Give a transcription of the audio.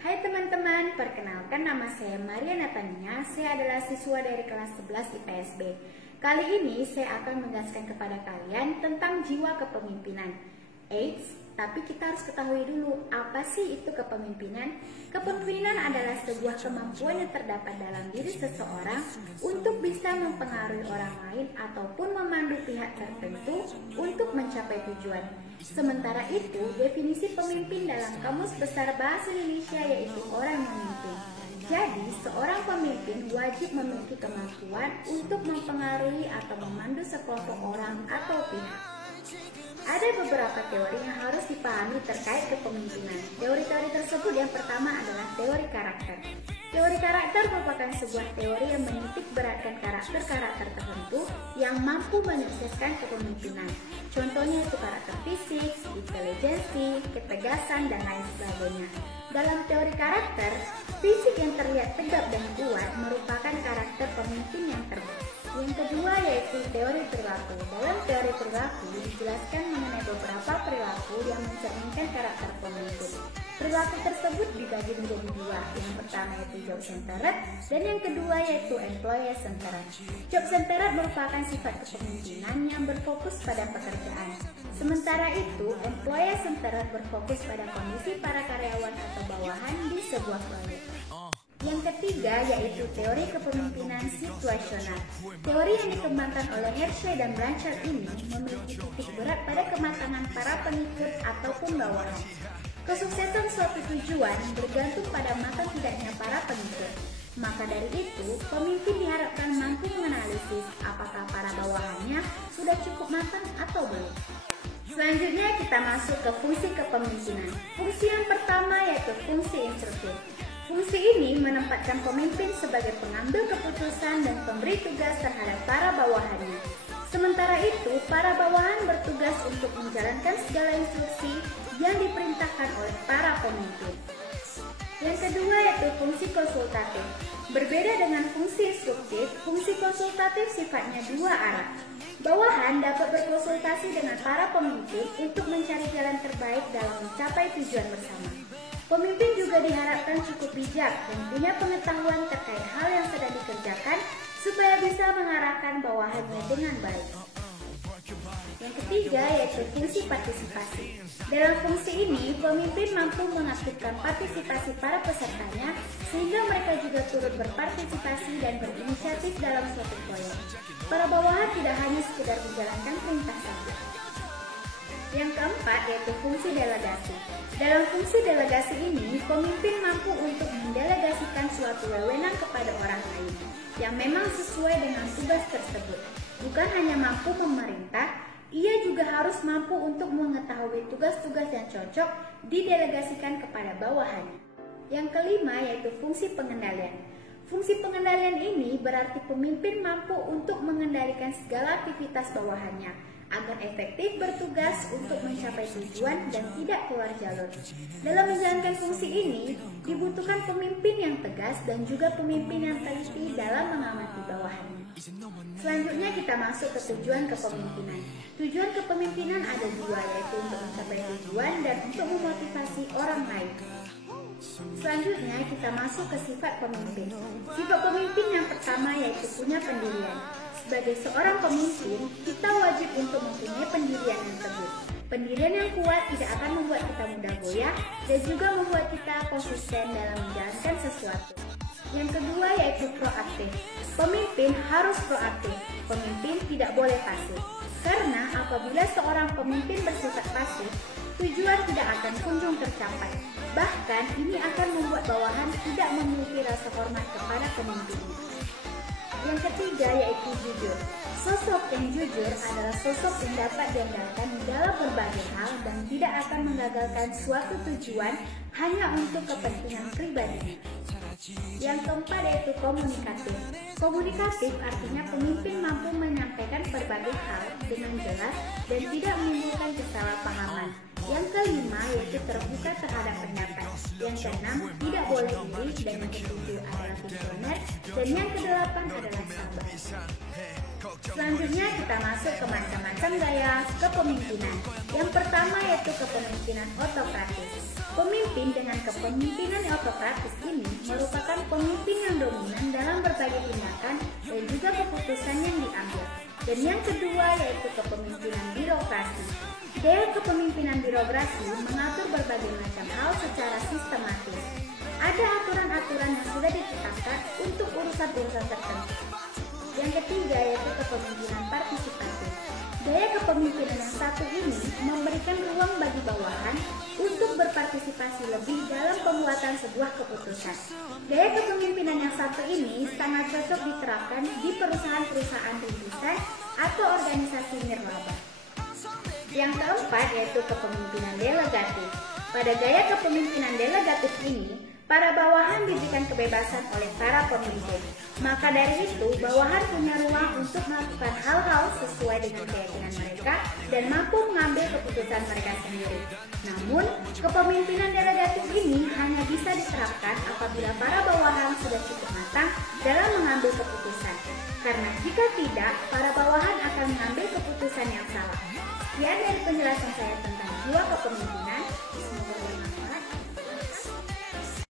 Hai teman-teman, perkenalkan nama saya Maria Natania. Saya adalah siswa dari kelas 11 IPSB. Kali ini saya akan menjelaskan kepada kalian tentang jiwa kepemimpinan. Eits, tapi kita harus ketahui dulu apa sih itu kepemimpinan. Kepemimpinan adalah sebuah kemampuan yang terdapat dalam diri seseorang untuk bisa mempengaruhi orang lain ataupun memandu pihak tertentu untuk mencapai tujuan. Sementara itu, definisi pemimpin dalam Kamus Besar Bahasa Indonesia yaitu orang yang memimpin. Jadi, seorang pemimpin wajib memiliki kemampuan untuk mempengaruhi atau memandu sekelompok orang atau pihak. Ada beberapa teori yang harus dipahami terkait kepemimpinan. Teori-teori tersebut yang pertama adalah teori karakter. Teori karakter merupakan sebuah teori yang menitik beratkan karakter-karakter tertentu yang mampu menyukseskan kepemimpinan. Contohnya itu karakter fisik, intelijensi, ketegasan, dan lain sebagainya. Dalam teori karakter, fisik yang terlihat tegap dan kuat merupakan karakter pemimpin yang terbaik. Yang kedua yaitu teori perilaku. Dalam teori perilaku dijelaskan mengenai beberapa perilaku yang mencerminkan karakter pemimpin. Perilaku tersebut dibagi menjadi dua. Yang pertama yaitu job centered dan yang kedua yaitu employee centered. Job centered merupakan sifat kepemimpinan yang berfokus pada pekerjaan. Sementara itu, employee centered berfokus pada kondisi para karyawan atau bawahan di sebuah proyek. Yang ketiga yaitu teori kepemimpinan situasional. Teori yang dikembangkan oleh Hershey dan Blanchard ini memiliki titik berat pada kematangan para pengikut ataupun bawahan. Kesuksesan suatu tujuan bergantung pada matang tidaknya para pengikut. Maka dari itu, pemimpin diharapkan mampu menganalisis apakah para bawahannya sudah cukup matang atau belum. Selanjutnya kita masuk ke fungsi kepemimpinan. Fungsi yang pertama yaitu fungsi instruktif. Fungsi ini menempatkan pemimpin sebagai pengambil keputusan dan pemberi tugas terhadap para bawahannya. Sementara itu, para bawahan bertugas untuk menjalankan segala instruksi yang diperintahkan oleh para pemimpin. Yang kedua yaitu fungsi konsultatif. Berbeda dengan fungsi instruktif, fungsi konsultatif sifatnya dua arah. Bawahan dapat berkonsultasi dengan para pemimpin untuk mencari jalan terbaik dalam mencapai tujuan bersama. Pemimpin juga diharapkan cukup bijak dan punya pengetahuan terkait hal yang sedang dikerjakan supaya bisa mengarahkan bawahannya dengan baik. Yang ketiga yaitu fungsi partisipasi. Dalam fungsi ini, pemimpin mampu mengaktifkan partisipasi para pesertanya sehingga mereka juga turut berpartisipasi dan berinisiatif dalam suatu proyek. Para bawahan tidak hanya sekedar menjalankan perintah saja. Yang keempat yaitu fungsi delegasi. Dalam fungsi delegasi ini, pemimpin mampu untuk mendelegasikan suatu wewenang kepada orang lain yang memang sesuai dengan tugas tersebut. Bukan hanya mampu memerintah, ia juga harus mampu untuk mengetahui tugas-tugas yang cocok didelegasikan kepada bawahannya. Yang kelima yaitu fungsi pengendalian. Fungsi pengendalian ini berarti pemimpin mampu untuk mengendalikan segala aktivitas bawahannya agar efektif bertugas untuk mencapai tujuan dan tidak keluar jalur. Dalam menjalankan fungsi ini, dibutuhkan pemimpin yang tegas dan juga pemimpin yang teliti dalam mengamati bawahannya. Selanjutnya kita masuk ke tujuan kepemimpinan. Tujuan kepemimpinan ada dua, yaitu untuk mencapai tujuan dan untuk memotivasi orang lain. Selanjutnya kita masuk ke sifat pemimpin. Sifat pemimpin yang pertama yaitu punya pendirian. Sebagai seorang pemimpin, kita wajib untuk mempunyai pendirian yang teguh. Pendirian yang kuat tidak akan membuat kita mudah goyah dan juga membuat kita konsisten dalam menjalankan sesuatu. Yang kedua yaitu proaktif. Pemimpin harus proaktif. Pemimpin tidak boleh pasif. Karena apabila seorang pemimpin bersifat pasif, tujuan tidak akan kunjung tercapai. Bahkan ini akan membuat bawahan tidak memiliki rasa hormat kepada pemimpinnya. Yang ketiga yaitu jujur. Sosok yang jujur adalah sosok yang dapat diandalkan dalam berbagai hal dan tidak akan menggagalkan suatu tujuan hanya untuk kepentingan pribadinya. Yang keempat yaitu komunikatif. Komunikatif artinya pemimpin mampu menyampaikan berbagai hal dengan jelas dan tidak menimbulkan kesalahpahaman. Yang kelima yaitu terbuka terhadap pendapat. Yang keenam tidak boleh iri, dan yang ketujuh adalah visioner, dan yang kedelapan adalah sabar. Selanjutnya kita masuk ke macam-macam gaya kepemimpinan. Yang pertama yaitu kepemimpinan autokratis. Pemimpin dengan kepemimpinan autokratis ini merupakan pemimpin yang dominan dalam berbagai tindakan dan juga keputusan yang diambil. Dan yang kedua yaitu kepemimpinan birokrasi. Gaya kepemimpinan birokrasi mengatur berbagai macam hal secara sistematis. Ada aturan-aturan yang sudah ditetapkan untuk urusan-urusan tertentu. Yang ketiga yaitu kepemimpinan partisipatif. Gaya kepemimpinan yang satu ini memberikan ruang bagi bawahan untuk berpartisipasi lebih dalam pembuatan sebuah keputusan. Gaya kepemimpinan yang satu ini sangat cocok diterapkan di perusahaan-perusahaan rintisan atau organisasi nirlaba. Yang keempat yaitu kepemimpinan delegatif. Pada gaya kepemimpinan delegatif ini, para bawahan diberikan kebebasan oleh para pemimpin. Maka dari itu, bawahan punya ruang untuk melakukan hal-hal sesuai dengan keyakinan mereka dan mampu mengambil keputusan mereka sendiri. Namun, kepemimpinan delegatif ini hanya bisa diterapkan apabila para bawahan sudah cukup matang dalam mengambil keputusan. Karena jika tidak, para bawahan akan mengambil keputusan yang salah. Sekian dari penjelasan saya tentang jiwa kepemimpinan.